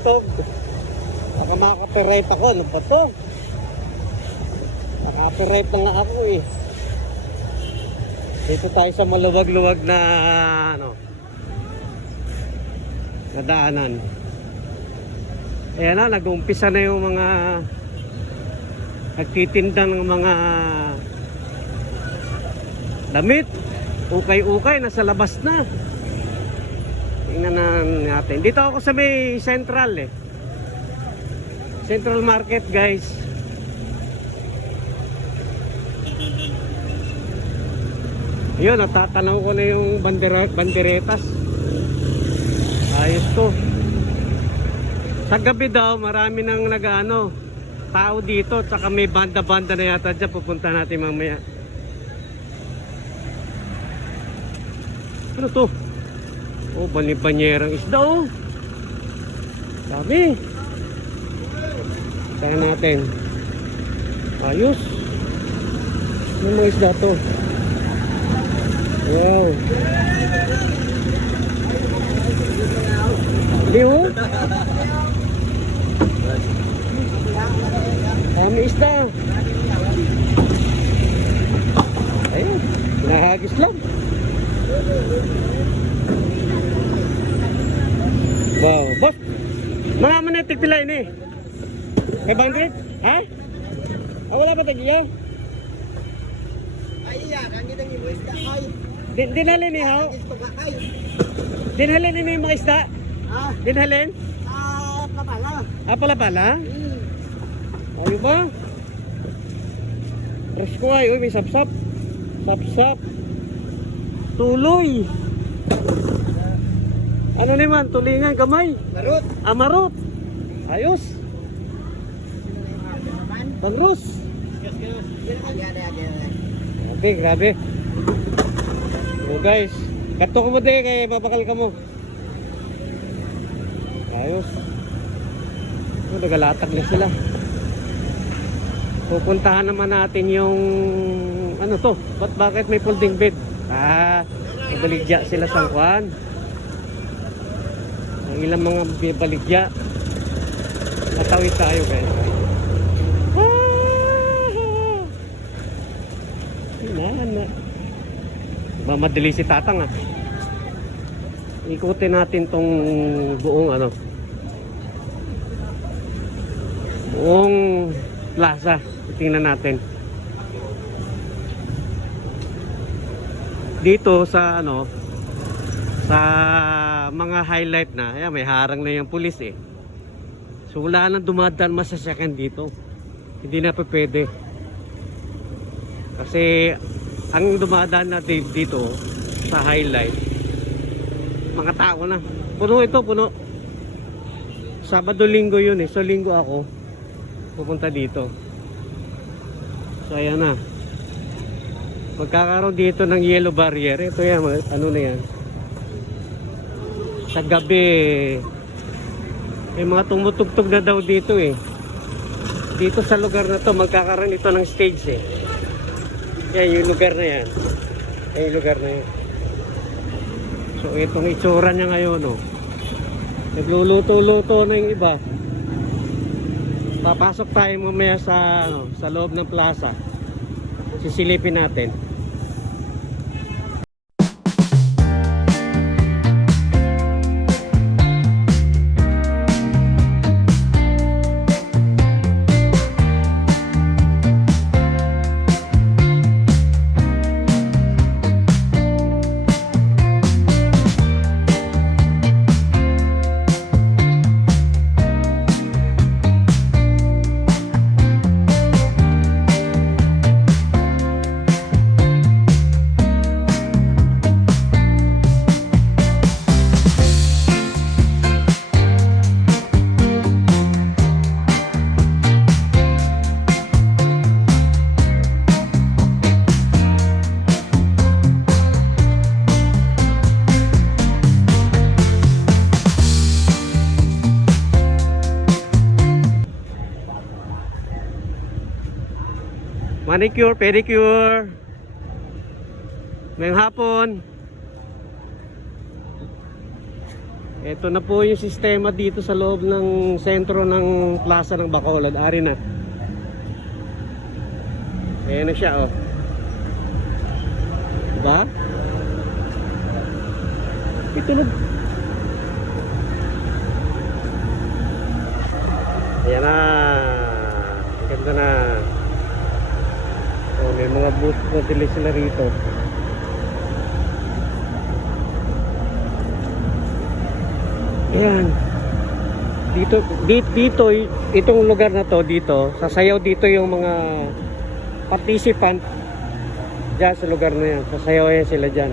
tugtog. Baka makaka-copyright ako. Ano ba to? Naka-copyright na nga ako eh. Dito tayo sa maluwag-luwag na ano, na daanan. Ayan na, nag-uumpisa na yung mga nagtitinda ng mga damit. Ukay-ukay, nasa labas na. Tingnan natin. Dito ako sa may Central eh. Central Market, guys. Yun, natatanaw ko na yung banderetas. Ayos to. Sa gabi daw, marami nang nag-ano, tao dito. Tsaka may banda-banda na yata dyan. Pupunta natin mamaya. Ano to? Oh, banyerang isda oh. Dami. Kaya natin. Ayos. Ano mga isda to? Wow. Hindi oh. Dami isda. Ayun. Nahagis lang. Wow, boss. Mga manetik pila ini. 500? Ha? Ah, wala ba tagiya? Ay, iya, kan kita ngibu isda kay. Dinhalin ni haw? Pagkakay. Dinhalin ni mga isda? Ah, Dinhalin? kapala. Ah, pala? Ay ba? Fresh ko ay, may sapsap. Sapsap. Tuloy. Ano naman? Tulingan, kamay. Marut. Amarot. Ayos. Tanrus. Grabe. Oh guys. Kato ko mo din kay mabakal ka mo. Ayos. Oh, nagalatag na sila. Pupuntahan naman natin yung ano to? Bakit may folding bed? Ah, baligya sila sa kwan. Ang ilang mga baligya. Natawid tayo guys. Na. Mamadali si Tatang ah. Ikutin natin tong buong ano. Buong plaza. Tingnan natin. Dito sa ano, sa mga highlight na, ayan, may harang na yung pulis eh. So wala nang dumadaan masasyakan dito. Hindi na pa pwede. Kasi ang dumadaan na dito sa highlight, mga tao na. Puno ito, puno. Sabado linggo yun eh. So linggo ako pupunta dito. So ayan na. Magkakaroon dito ng yellow barrier. Ito yan, ano na yan. Sa gabi, may mga tumutugtog na daw dito eh. Dito sa lugar na to, magkakaroon ito ng stage eh. Yan yung lugar na yan. Yan yung lugar na yan. So itong itsura niya ngayon oh. Nagluluto-luto na yung iba. Papasok tayo mamaya sa, ano, sa loob ng plaza. Sisilipin natin. Manicure, pedicure. Ngayong hapon. Ito na po yung sistema dito sa loob ng sentro ng plaza ng Bacolod. Ari na. Ayan na siya, oh. Diba? Itunog. Ayan na. Ganda na. Oh, may mga booth na dili sila rito. Ayan. Dito, itong lugar na to, dito, sasayaw dito yung mga participant dyan sa lugar na yan. Sasayaw yan sila dyan.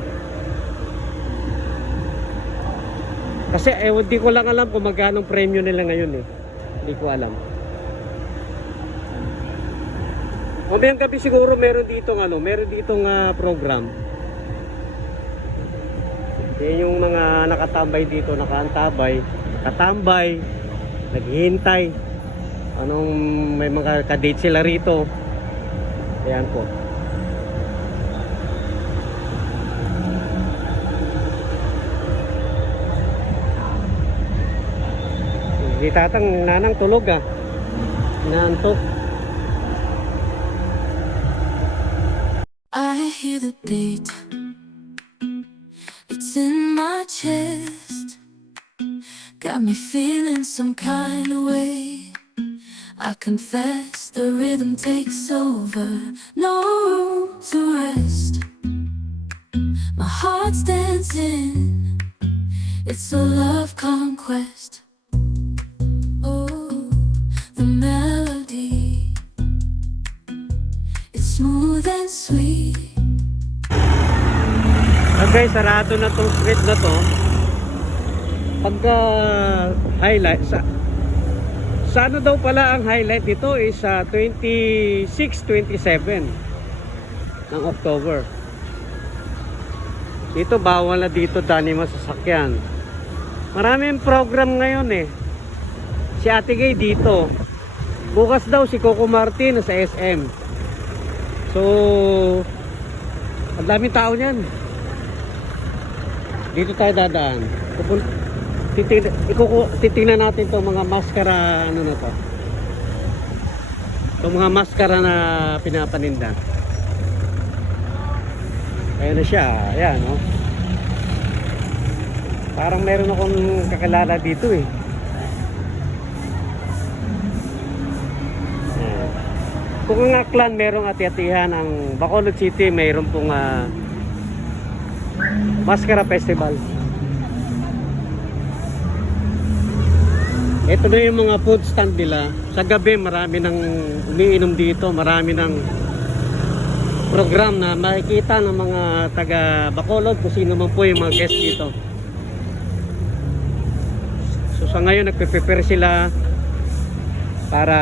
Kasi di ko lang alam kung magkano premyo nila ngayon eh. Hindi ko alam. Mamayang gabi siguro meron ditong program. Yan yung mga nakatambay dito, nakatambay, naghihintay. May mga kadate sila rito. Ayan po. Hindi tatang nanang tulog ah. Inaantok. I hear the beat. It's in my chest. Got me feeling some kind of way. I confess the rhythm takes over. No room to rest. My heart's dancing. It's a love conquest. Oh, the melody. It's smooth and sweet. Okay, sarado na tong street na to. Pagka highlight sa ano daw pala ang highlight dito is 26, 27 ng October. Dito bawal na dito dani masasakyan. Maraming program ngayon eh. Si Ate Gay dito. Bukas daw si Coco Martin sa SM. So ang daming tao niyan. Dito tayo dadaan. Titingnan natin itong mga maskara, ano na to. Itong mga maskara na pinapaninda. Ayan na siya. Ayan, no? Parang meron akong kakilala dito eh. Ayan. Kung ang Aklan merong ati-atihan, ang Bacolod City mayroon pong Maskara Festival. Ito na yung mga food stand nila. Sa gabi marami nang umiinom dito. Marami nang program na makikita ng mga taga Bacolod kung sino man po yung mga guest dito. So sa ngayon nagpe-prepare sila para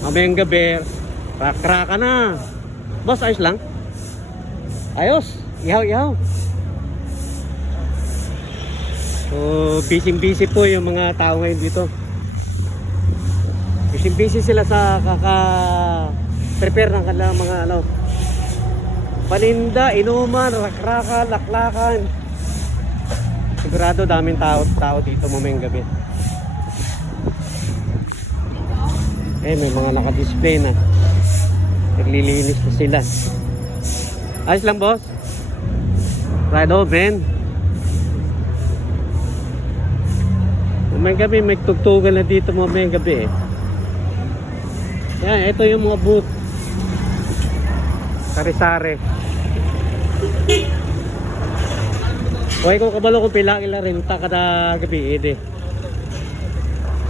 mamayang gabi rak-raka na. Boss, ayos lang? Ayos, ihaw-ihaw. So, busy po yung mga tao ngayon dito. Busy sila sa kaka-prepare ng kanilang mga paninda, inuman, rakraka, laklakan. Sigurado daming tao dito mamayang gabi. May mga naka-display na. Naglilinis na sila. Ayos lang, boss. Ride open. Mamayang gabi, may tugtugan na dito mamayang gabi eh. Yan, ito yung mga booth. Sari-sari. Huwag kong kabalo kung pila kila renta kada gabi eh.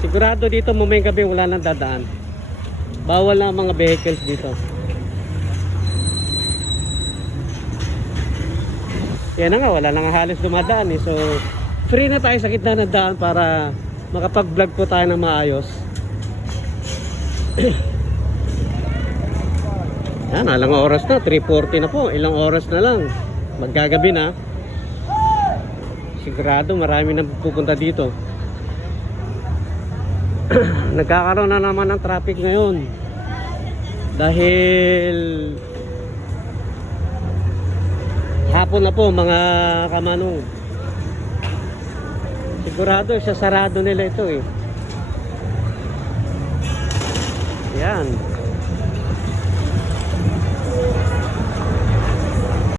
Sigurado dito mamayang gabi wala nang dadaan. Bawal na mga vehicles dito. Yan na nga, wala na nga halos dumadaan eh. So, free na tayo sa gitna ng daan para makapag-vlog po tayo ng maayos. Yan, ilang oras na, 3:40 na po. Ilang oras na lang. Maggagabi na. Sigurado marami nang pupunta dito. Nagkakaroon na naman ng traffic ngayon. Dahil hapon hapon na po mga kamanong. Sigurado sasarado nila ito eh. Yan.